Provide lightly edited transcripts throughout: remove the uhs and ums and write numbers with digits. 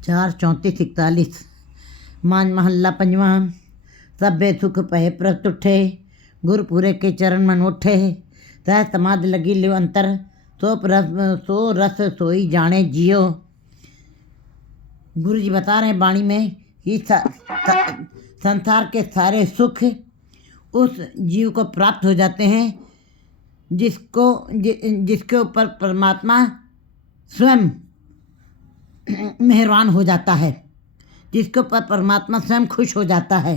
4 34 41 मांझ महल्ला पंजवा। सभे सुख पहे प्रत उठे, गुरपुरे के चरण मन उठे। तह समाध लगी लिव अंतर, सो रस सोई जाने जियो। गुरु जी बता रहे हैं वाणी में कि संसार के सारे सुख उस जीव को प्राप्त हो जाते हैं जिसके ऊपर परमात्मा स्वयं मेहरबान हो जाता है, जिसके ऊपर परमात्मा स्वयं खुश हो जाता है।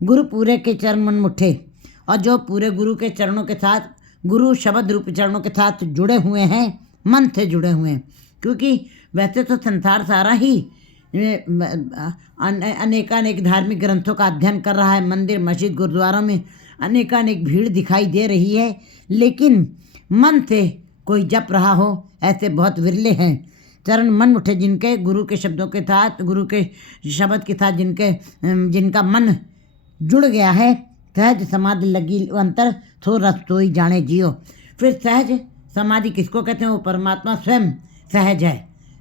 गुरु पूरे के चरण मन मुठे, और जो पूरे गुरु के चरणों के साथ, गुरु शब्द रूप चरणों के साथ जुड़े हुए हैं, मन से जुड़े हुए हैं। क्योंकि वैसे तो संसार सारा ही अनेकानेक धार्मिक ग्रंथों का अध्ययन कर रहा है, मंदिर मस्जिद गुरुद्वारों में अनेकानेक भीड़ दिखाई दे रही है, लेकिन मन से कोई जप रहा हो ऐसे बहुत विरले हैं। चरण मन उठे जिनके गुरु के शब्दों के साथ, गुरु के शब्द के साथ जिनका मन जुड़ गया है, सहज समाधि लगी अंतर, सो रस सोई जाने जियो। फिर सहज समाधि किसको कहते हैं? वो परमात्मा स्वयं सहज है।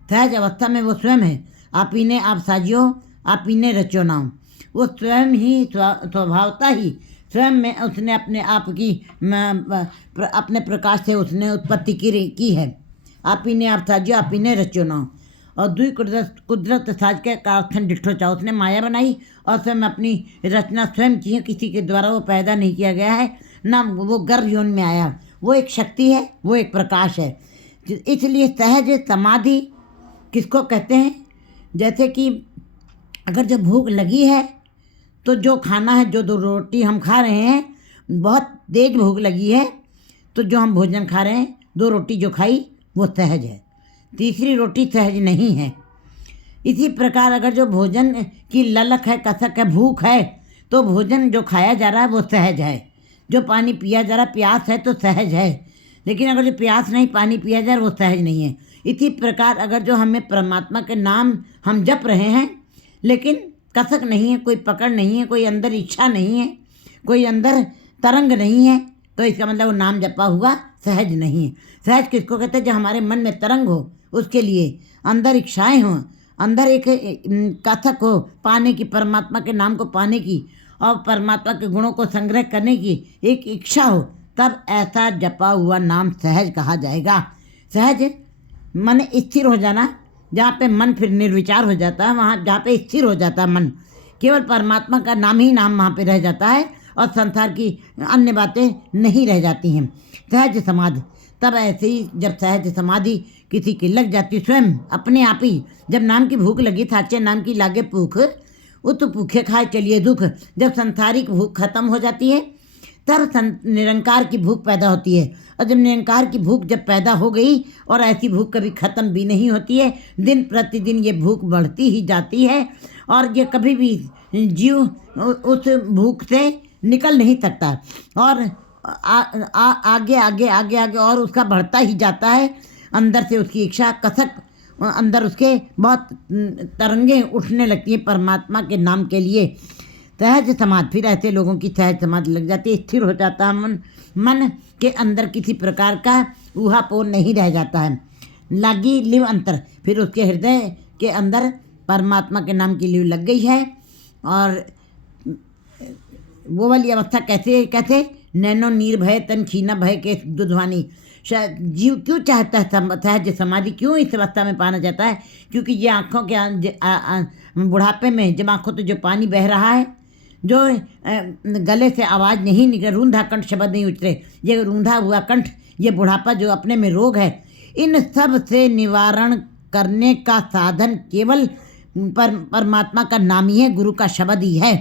सहज अवस्था में वो स्वयं है। आप ही ने आप साजियो, आप ही ने रचो नाम। वो स्वयं ही स्वभावता ही स्वयं में उसने अपने आप की अपने प्रकाश से उसने उत्पत्ति की है। आप ही ने आप साजियो, आप ही ने रचो नाम। और दुई कुदरत साज के कारथन डिठो चाहो, उसने माया बनाई और स्वयं अपनी रचना स्वयं की है, किसी के द्वारा वो पैदा नहीं किया गया है, ना वो गर्भ यौन में आया। वो एक शक्ति है, वो एक प्रकाश है। इसलिए सहज समाधि किसको कहते हैं? जैसे कि अगर जब भूख लगी है तो जो खाना है, जो 2 रोटी हम खा रहे हैं, बहुत तेज भूख लगी है तो जो हम भोजन खा रहे हैं, 2 रोटी जो खाई वो सहज है, तीसरी रोटी सहज नहीं है। इसी प्रकार अगर जो भोजन की ललक है, कसक है, भूख है, तो भोजन जो खाया जा रहा है वो सहज है। जो पानी पिया जा रहा है, प्यास है तो सहज है, लेकिन अगर जो प्यास नहीं, पानी पिया जा रहा है वो सहज नहीं है। इसी प्रकार अगर जो हमें परमात्मा के नाम हम जप रहे हैं, लेकिन कसक नहीं है, कोई पकड़ नहीं है, कोई अंदर इच्छा नहीं है, कोई अंदर तरंग नहीं है, तो इसका मतलब वो नाम जपा हुआ सहज नहीं है। सहज किसको कहते हैं? जो हमारे मन में तरंग हो, उसके लिए अंदर इच्छाएं हों, अंदर एक कसक हो पाने की, परमात्मा के नाम को पाने की और परमात्मा के गुणों को संग्रह करने की एक इच्छा हो, तब ऐसा जपा हुआ नाम सहज कहा जाएगा। सहज मन स्थिर हो जाना, जहाँ पे मन फिर निर्विचार हो जाता है, वहाँ जहाँ पे स्थिर हो जाता है मन, केवल परमात्मा का नाम ही नाम वहाँ पे रह जाता है और संसार की अन्य बातें नहीं रह जाती हैं। सहज समाधि तब ऐसे ही जब सहज समाधि किसी की लग जाती, स्वयं अपने आप ही, जब नाम की भूख लगी, थाचे नाम की लागे भूख, वो तो भूखे खाए चलिए दुख। जब संसारिक भूख खत्म हो जाती है तब निरंकार की भूख पैदा होती है, और जब निरंकार की भूख जब पैदा हो गई, और ऐसी भूख कभी ख़त्म भी नहीं होती है, दिन प्रतिदिन ये भूख बढ़ती ही जाती है, और ये कभी भी जीव उस भूख से निकल नहीं सकता, और आगे आगे आगे आगे और उसका बढ़ता ही जाता है। अंदर से उसकी इच्छा कसक, अंदर उसके बहुत तरंगे उठने लगती हैं परमात्मा के नाम के लिए। सहज समाधि, फिर ऐसे लोगों की सहज समाधि लग जाती है, स्थिर हो जाता है मन के अंदर किसी प्रकार का ऊहापोह नहीं रह जाता है। लगी लिव अंतर, फिर उसके हृदय के अंदर परमात्मा के नाम की लिव लग गई है। और वो वाली अवस्था कैसे नैनो नीर भय तन खीना भय के दुधवानी। जीव क्यों चाहता है सहज समाधि, क्यों इस अवस्था में पाना जाता है? क्योंकि ये आँखों के बुढ़ापे में जब आँखों तो जो पानी बह रहा है, जो गले से आवाज़ नहीं निकल, रूंधा कंठ शब्द नहीं उतरे, ये रूंधा हुआ कंठ, ये बुढ़ापा जो अपने में रोग है, इन सब से निवारण करने का साधन केवल परमात्मा का नाम ही है, गुरु का शब्द ही है।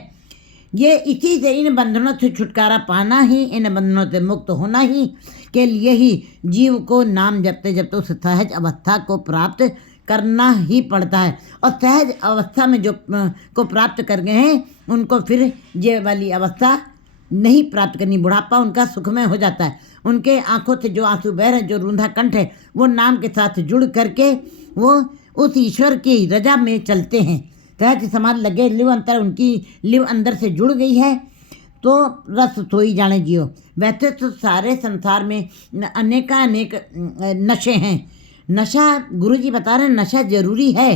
ये इसी से इन बंधनों से छुटकारा पाना ही, इन बंधनों से मुक्त होना ही के लिए ही जीव को नाम जपते जपते उस सहज अवस्था को प्राप्त करना ही पड़ता है। और सहज अवस्था में जो को प्राप्त कर गए हैं, उनको फिर ये वाली अवस्था नहीं प्राप्त करनी। बुढ़ापा उनका सुखमय हो जाता है, उनके आंखों से जो आंसू बह रहे हैं, जो रूंधा कंठ है, वो नाम के साथ जुड़ करके वो उस ईश्वर की रजा में चलते हैं। सहज समाधि लगे लिव अंतर, उनकी लिव अंदर से जुड़ गई है, तो रस सोई जाने जियो। वैसे तो सारे संसार में अनेक नशे हैं। नशा गुरुजी बता रहे हैं, नशा जरूरी है,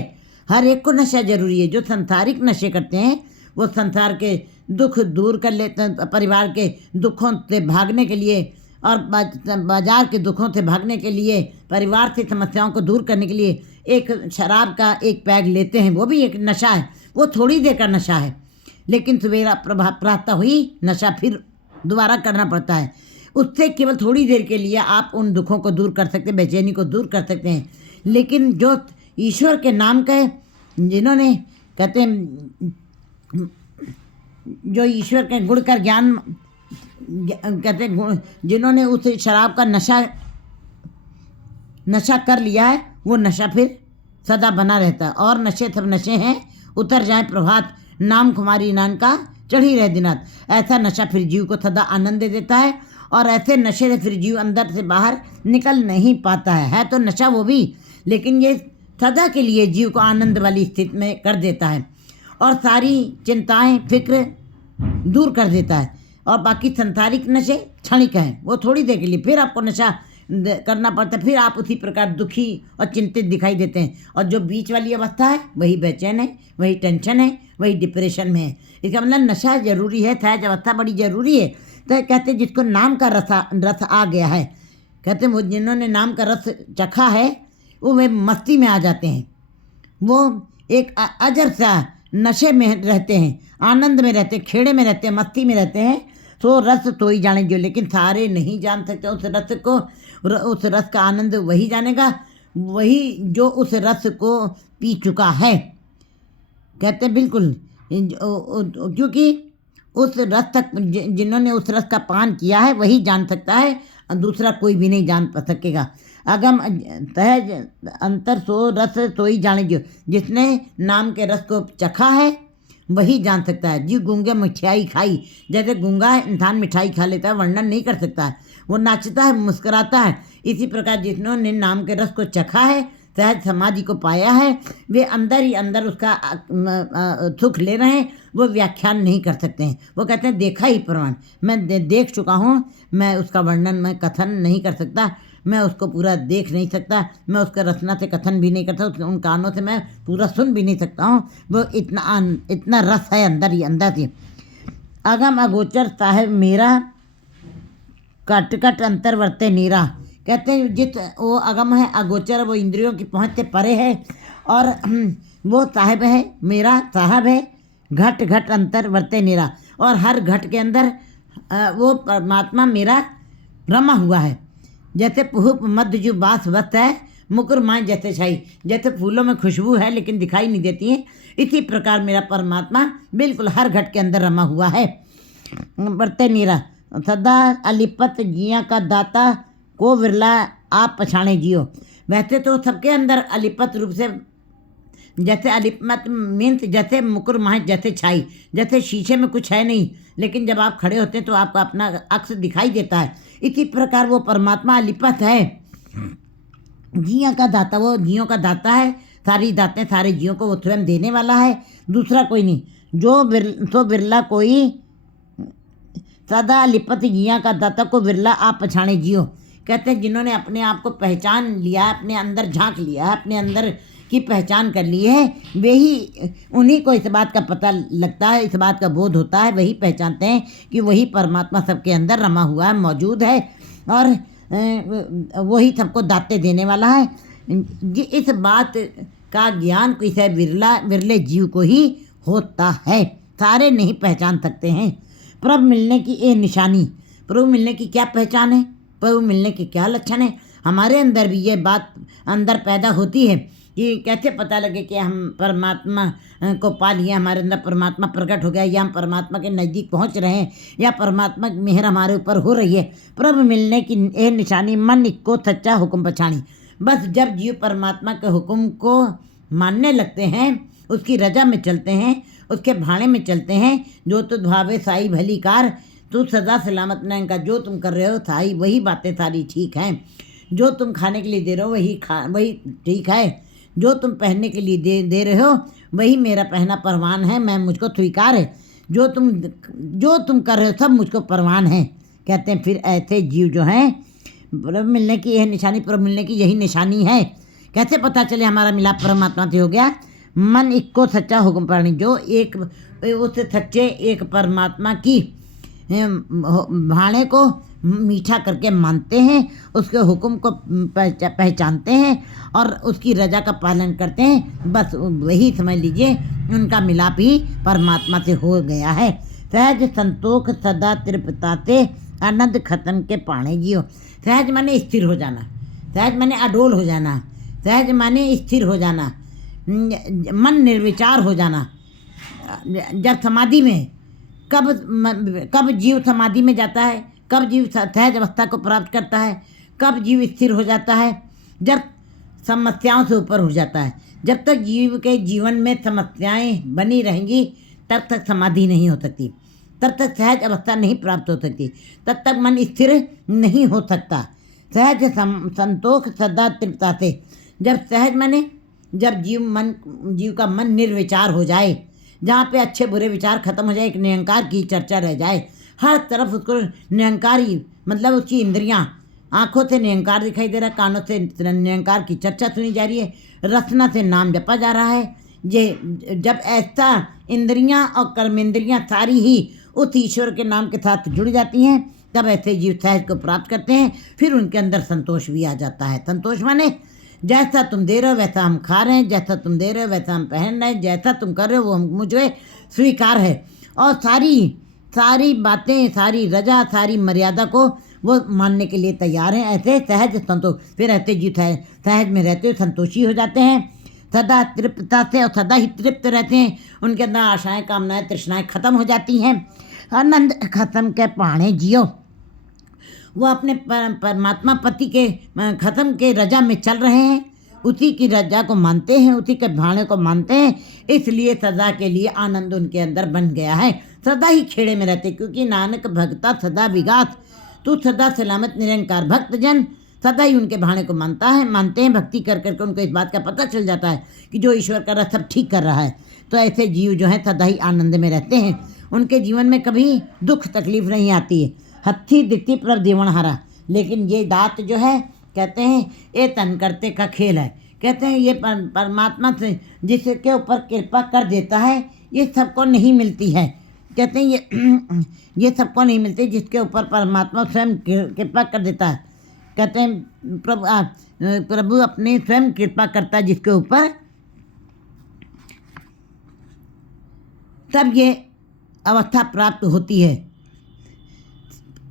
हर एक को नशा जरूरी है। जो संसारिक नशे करते हैं वो संसार के दुख दूर कर लेते हैं, परिवार के दुखों से भागने के लिए और बाजार के दुखों से भागने के लिए, परिवार से समस्याओं को दूर करने के लिए एक शराब का एक पैग लेते हैं। वो भी एक नशा है, वो थोड़ी देर का नशा है, लेकिन सवेरा प्रातः हुई नशा फिर दोबारा करना पड़ता है। उससे केवल थोड़ी देर के लिए आप उन दुखों को दूर कर सकते हैं, बेचैनी को दूर कर सकते हैं। लेकिन जो ईश्वर के नाम का जिन्होंने कहते हैं, जो ईश्वर के गुण का ज्ञान कहते हैं, जिन्होंने उस शराब का नशा कर लिया है, वो नशा फिर सदा बना रहता है। और नशे सब नशे हैं, उतर जाए प्रभात, नाम कुमारी नान का चढ़ी रहे दिनात। ऐसा नशा फिर जीव को सदा आनंद दे देता है, और ऐसे नशे से फिर जीव अंदर से बाहर निकल नहीं पाता है तो नशा वो भी, लेकिन ये सदा के लिए जीव को आनंद वाली स्थिति में कर देता है और सारी चिंताएं फिक्र दूर कर देता है। और बाकी संसारिक नशे क्षणिक हैं, वो थोड़ी देर के लिए, फिर आपको नशा करना पड़ता है, फिर आप उसी प्रकार दुखी और चिंतित दिखाई देते हैं। और जो बीच वाली अवस्था है वही बेचैन है, वही टेंशन है, वही डिप्रेशन में है। इसका मतलब नशा जरूरी है, सहज अवस्था बड़ी जरूरी है। तो कहते जिसको नाम का रस आ गया है, कहते वो जिन्होंने नाम का रस चखा है वो वे मस्ती में आ जाते हैं, वो एक अजर सा नशे में रहते हैं, आनंद में रहते हैं, खेड़े में रहते हैं, मस्ती में रहते हैं। तो रस तो ही जाने जो, लेकिन सारे नहीं जान सकते उस रस को। उस रस का आनंद वही जानेगा, वही जो उस रस को पी चुका है। कहते बिल्कुल, क्योंकि उस रस तक जिन्होंने उस रस का पान किया है वही जान सकता है, दूसरा कोई भी नहीं जान सकेगा। अगम सहज अंतर सो रस तो ही जाने जो, जिसने नाम के रस को चखा है वही जान सकता है। जी गूंगे मिठाई खाई, जैसे गूंगा इंसान मिठाई खा लेता है, वर्णन नहीं कर सकता है, वो नाचता है, मुस्कुराता है। इसी प्रकार जिन्होंने नाम के रस को चखा है, सहज समाधि को पाया है, वे अंदर ही अंदर उसका सुख ले रहे हैं, वो व्याख्यान नहीं कर सकते हैं। वो कहते हैं देखा ही प्रमाण, मैं देख चुका हूँ, मैं उसका वर्णन मैं कथन नहीं कर सकता, मैं उसको पूरा देख नहीं सकता, मैं उसका रचना से कथन भी नहीं करता, उन कानों से मैं पूरा सुन भी नहीं सकता हूँ। वो इतना रस है अंदर ही अंदर से। अगम अगोचर साहेब मेरा, कट कट अंतर वर्ते नीरा। कहते हैं जित वो अगम है, अगोचर वो इंद्रियों की पहुँच से परे है, और वो साहिब है, मेरा साहब है, घट घट अंतर वर्ते नीरा। और हर घट के अंदर वो परमात्मा मेरा रमा हुआ है। जैसे पुहुप मध्य जो बास वस्त है, मुकुर माए जैसे छाई, जैसे फूलों में खुशबू है लेकिन दिखाई नहीं देती है, इसी प्रकार मेरा परमात्मा बिल्कुल हर घट के अंदर रमा हुआ है। वर्ते नीरा सदा अलिपत जिया का दाता को विरला आप पछाणे जियो। वैसे तो सबके अंदर अलिपत रूप से, जैसे अलिपत मीन्स जैसे मुकुर माह जैसे छाई, जैसे शीशे में कुछ है नहीं, लेकिन जब आप खड़े होते हैं तो आपको अपना अक्स दिखाई देता है। इसी प्रकार वो परमात्मा अलिपत है, जिया का दाता, वो जियों का दाता है, सारी दातें सारे जियों को वो स्वयं देने वाला है, दूसरा कोई नहीं। जो बिरला कोई सदा अलिपत जिया का दाता को बिरला आप पछाणे जियो। कहते हैं जिन्होंने अपने आप को पहचान लिया, अपने अंदर झांक लिया, अपने अंदर की पहचान कर ली है, वे ही, उन्हीं को इस बात का पता लगता है, इस बात का बोध होता है, वही पहचानते हैं कि वही परमात्मा सबके अंदर रमा हुआ है, मौजूद है, और वही सबको दाते देने वाला है। इस बात का ज्ञान किसी विरले जीव को ही होता है, सारे नहीं पहचान सकते हैं। प्रभु मिलने की ये निशानी, प्रभु मिलने की क्या पहचान है, प्रभु मिलने के क्या लक्षण है, हमारे अंदर भी ये बात अंदर पैदा होती है कि कैसे पता लगे कि हम परमात्मा को पा लिया, हमारे अंदर परमात्मा प्रकट हो गया, या हम परमात्मा के नज़दीक पहुंच रहे हैं, या परमात्मा की मेहर हमारे ऊपर हो रही है। प्रभु मिलने की यह निशानी मन को सच्चा हुक्म पछाणी। बस जब जीव परमात्मा के हुक्म को मानने लगते हैं, उसकी रजा में चलते हैं, उसके भाड़े में चलते हैं, जो तो भावे साई भली कार, तू सदा सलामत न का, जो तुम कर रहे हो साई वही बातें सारी ठीक हैं, जो तुम खाने के लिए दे रहे हो वही ठीक है, जो तुम पहनने के लिए दे रहे हो वही मेरा पहना परवान है, मैं मुझको स्वीकार है, जो तुम कर रहे हो सब मुझको परवान है। कहते हैं फिर ऐसे जीव जो हैं, प्रभु मिलने की यह निशानी, प्रभु मिलने की यही निशानी है। कैसे पता चले हमारा मिलाप परमात्मा से हो गया? मन इक्को सच्चा हुक्म पानी, जो एक उस सच्चे एक परमात्मा की भाणे को मीठा करके मानते हैं, उसके हुक्म को पहचानते हैं और उसकी रजा का पालन करते हैं, बस वही समझ लीजिए उनका मिलाप ही परमात्मा से हो गया है। सहज संतोष सदा तृप्ताते आनंद खतन के पाणे जियो। सहज माने स्थिर हो जाना, सहज माने अडोल हो जाना, सहज माने स्थिर हो जाना, मन निर्विचार हो जाना। जब समाधि में कब जीव समाधि में जाता है, कब जीव सहज अवस्था को प्राप्त करता है, कब जीव स्थिर हो जाता है, जब समस्याओं से ऊपर हो जाता है। जब तक जीव के जीवन में समस्याएं बनी रहेंगी तब तक समाधि नहीं हो सकती, तब तक सहज अवस्था नहीं प्राप्त हो सकती, तब तक मन स्थिर नहीं हो सकता। सहज संतोष सदा तृप्ता से, जब सहज माने जब जीव का मन निर्विचार हो जाए, जहाँ पे अच्छे बुरे विचार खत्म हो जाए, एक निरंकार की चर्चा रह जाए, हर तरफ उसको निरंकार ही, मतलब उसकी इंद्रियाँ, आँखों से निरंकार दिखाई दे रहा है, कानों से निरंकार की चर्चा सुनी जा रही है, रसना से नाम जपा जा रहा है। ये जब ऐसा इंद्रियाँ और कर्मेंद्रियाँ सारी ही उस ईश्वर के नाम के साथ जुड़ जाती हैं, तब ऐसे जीव सहज को प्राप्त करते हैं। फिर उनके अंदर संतोष भी आ जाता है। संतोष माने जैसा तुम दे रहे हो वैसा हम खा रहे हैं, जैसा तुम दे रहे हो वैसा हम पहन रहे हैं, जैसा तुम कर रहे हो वो मुझे स्वीकार है। और सारी बातें, सारी रजा, सारी मर्यादा को वो मानने के लिए तैयार हैं। ऐसे सहज संतोष, फिर ऐसे जीव सहज में रहते हुए संतोषी हो जाते हैं, सदा तृप्तता से, और सदा ही तृप्त रहते हैं। उनके अंदर आशाएं, कामनाएं, तृष्णाएं खत्म हो जाती हैं। आनंद खत्म के पाणे जियो, वो अपने परमात्मा पति के खत्म के रजा में चल रहे हैं, उसी की रजा को मानते हैं, उसी के भाणे को मानते हैं, इसलिए सदा के लिए आनंद उनके अंदर बन गया है। सदा ही खेड़े में रहते, क्योंकि नानक भक्ता सदा विगात, तू सदा सलामत निरंकार भक्त जन सदा ही उनके भाणे को मानते हैं। भक्ति कर करके उनको इस बात का पता चल जाता है कि जो ईश्वर कर रहा है सब ठीक कर रहा है। तो ऐसे जीव जो हैं सदा ही आनंद में रहते हैं, उनके जीवन में कभी दुख तकलीफ नहीं आती है। हत्थी दिखती प्रभ देवण हारा, लेकिन ये दात जो है, कहते हैं ये तन करते का खेल है। कहते हैं ये परमात्मा से जिसके ऊपर कृपा कर देता है, ये सबको नहीं मिलती है। कहते हैं ये सबको नहीं मिलती, जिसके ऊपर परमात्मा स्वयं कृपा कर देता है। कहते हैं प्रभु अपने स्वयं कृपा करता है जिसके ऊपर, तब ये अवस्था प्राप्त होती है।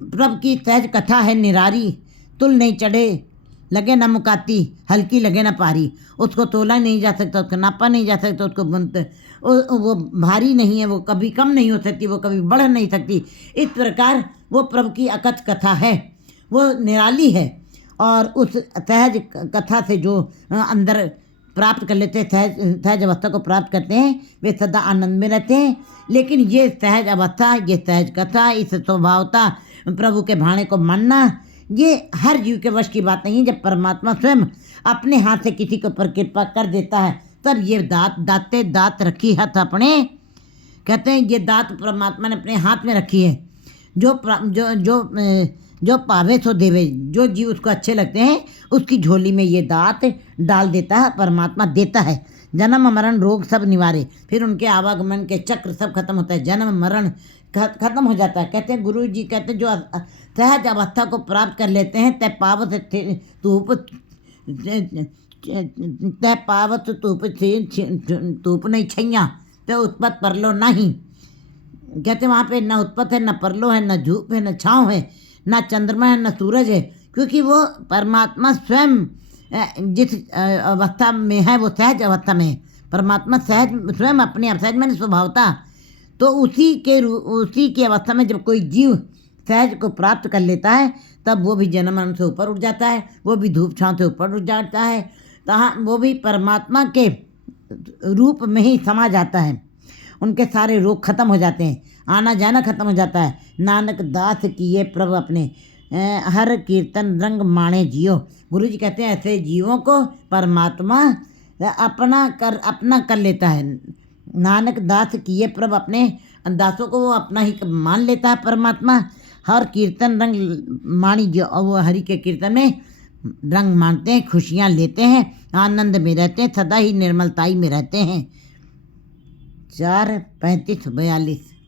प्रभु की सहज कथा है निरारी, तुल नहीं चढ़े लगे न मुकाती, हल्की लगे न पारी। उसको तोला नहीं जा सकता, उसको नापा नहीं जा सकता, उसको वो भारी नहीं है, वो कभी कम नहीं हो सकती, वो कभी बढ़ नहीं सकती। इस प्रकार वो प्रभु की अकथ कथा है, वो निराली है। और उस सहज कथा से जो अंदर प्राप्त कर लेते हैं, सहज अवस्था को प्राप्त करते हैं, वे सदा आनंद में रहते हैं। लेकिन ये सहज अवस्था, ये सहज कथा, इस स्वभावता प्रभु के भाणे को मानना, ये हर जीव के वश की बात नहीं है। जब परमात्मा स्वयं अपने हाथ से किसी के ऊपर कृपा कर देता है, तब ये दात रखी हाथ अपने, कहते हैं ये दात परमात्मा ने अपने हाथ में रखी है। जो पावे सो देवे, जो जीव उसको अच्छे लगते हैं उसकी झोली में ये दात डाल देता है, परमात्मा देता है। जन्म मरण रोग सब निवारे, फिर उनके आवागमन के चक्र सब खत्म होता है, जन्म मरण खत्म हो जाता है। कहते हैं गुरु जी, कहते हैं जो सहज अवस्था को प्राप्त कर लेते हैं, तय पावत तूप नहीं छैया, तो उत्पत्त परलो नहीं। कहते वहाँ पे न उत्पत्त है, न परलो है, न धूप है, न छाँव है, न चंद्रमा है, न सूरज है, क्योंकि वो परमात्मा स्वयं जिस अवस्था में है वो सहज अवस्था में है। परमात्मा सहज स्वयं अपने आप, सहज मैंने स्वभावता, तो उसी की अवस्था में जब कोई जीव सहज को प्राप्त कर लेता है, तब वो भी जन्म मरण से ऊपर उठ जाता है, वो भी धूप छाँव से ऊपर उठ जाता है, तहाँ वो भी परमात्मा के रूप में ही समा जाता है। उनके सारे रोग खत्म हो जाते हैं, आना जाना खत्म हो जाता है। नानक दास किए प्रभु अपने, हर कीर्तन रंग माणे जियो। गुरु जी कहते हैं ऐसे जीवों को परमात्मा अपना कर लेता है। नानक दास किए प्रभु अपने, दासों को वो अपना ही मान लेता है परमात्मा। हर कीर्तन रंग माणी जियो, और वो हरि के कीर्तन में रंग मानते हैं, खुशियाँ लेते हैं, आनंद में रहते हैं, सदा ही निर्मलताई में रहते हैं। 4:35-42